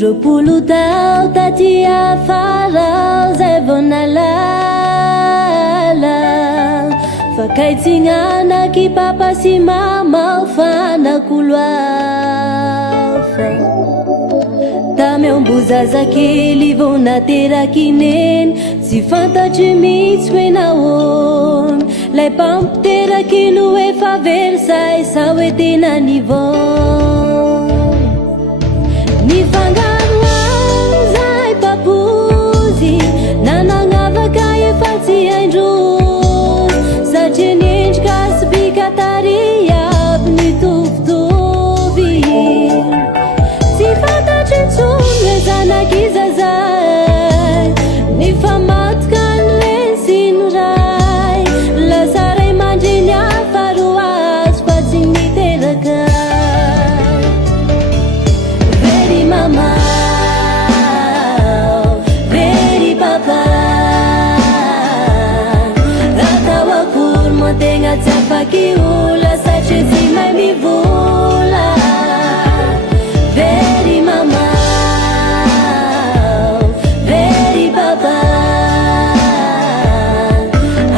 roapolo tao taty afara zay vao nalala fakaitsinanaky papa sy mama fanako loafa tamy ambozazakely vao naterakineny tsy fantatry mitsy hoe nahoana lay mpampiteraky no efa versay sa hoe tena nivona nifangaro zay papozy nananavaka efa tsy haindrozy satria niendrika sy bikatary aby nitovitovy tsy fantatry ntsony hoe zanak'izazay nifamatoka ny reny sy ny ray lasa ray mandreny afaro azy fa tsy niteraka very mama very papa atao akory moa tegna tsy afaky ola satria tsy mahay mivola very mama very papa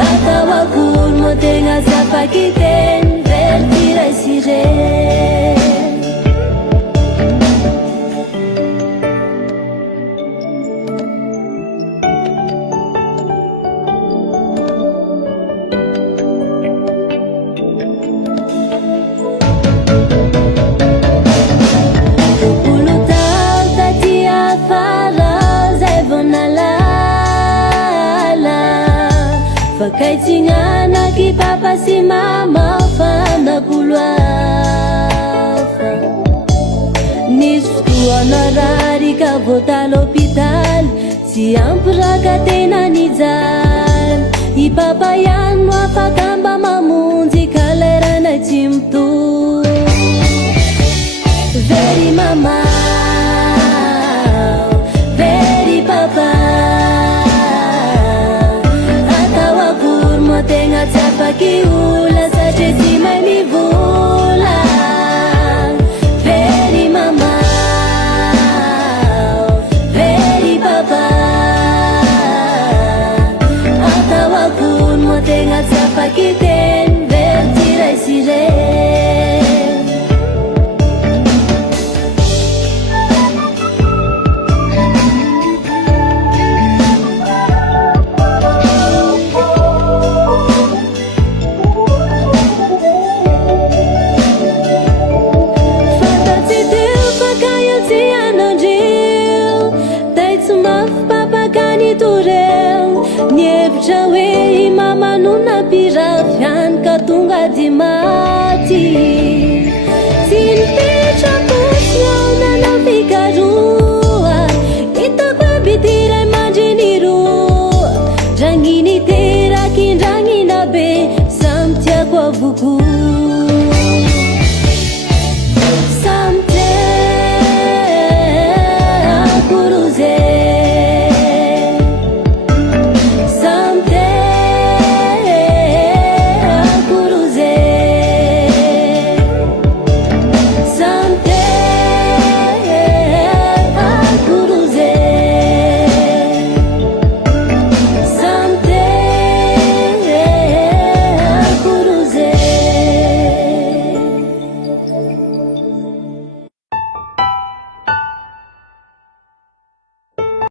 atao akory moa tegna tsy afaky teny very tiraisireny fakaitsinanaky papa sy mama fanako loafa nisy fotoana rary ka vota l'hôpitaly tsy ampiraka tena nijaly i papa ihany no afaka mba mamonjy ka leranay tsy mitohy very mama very papa tegna tsy afaky ola satria tsy mahay mivola very mama very papa atao akory moa tegna tsy afaky teny very tiraisireny nievitra hoe i mama no napirafiany ka tonga dimay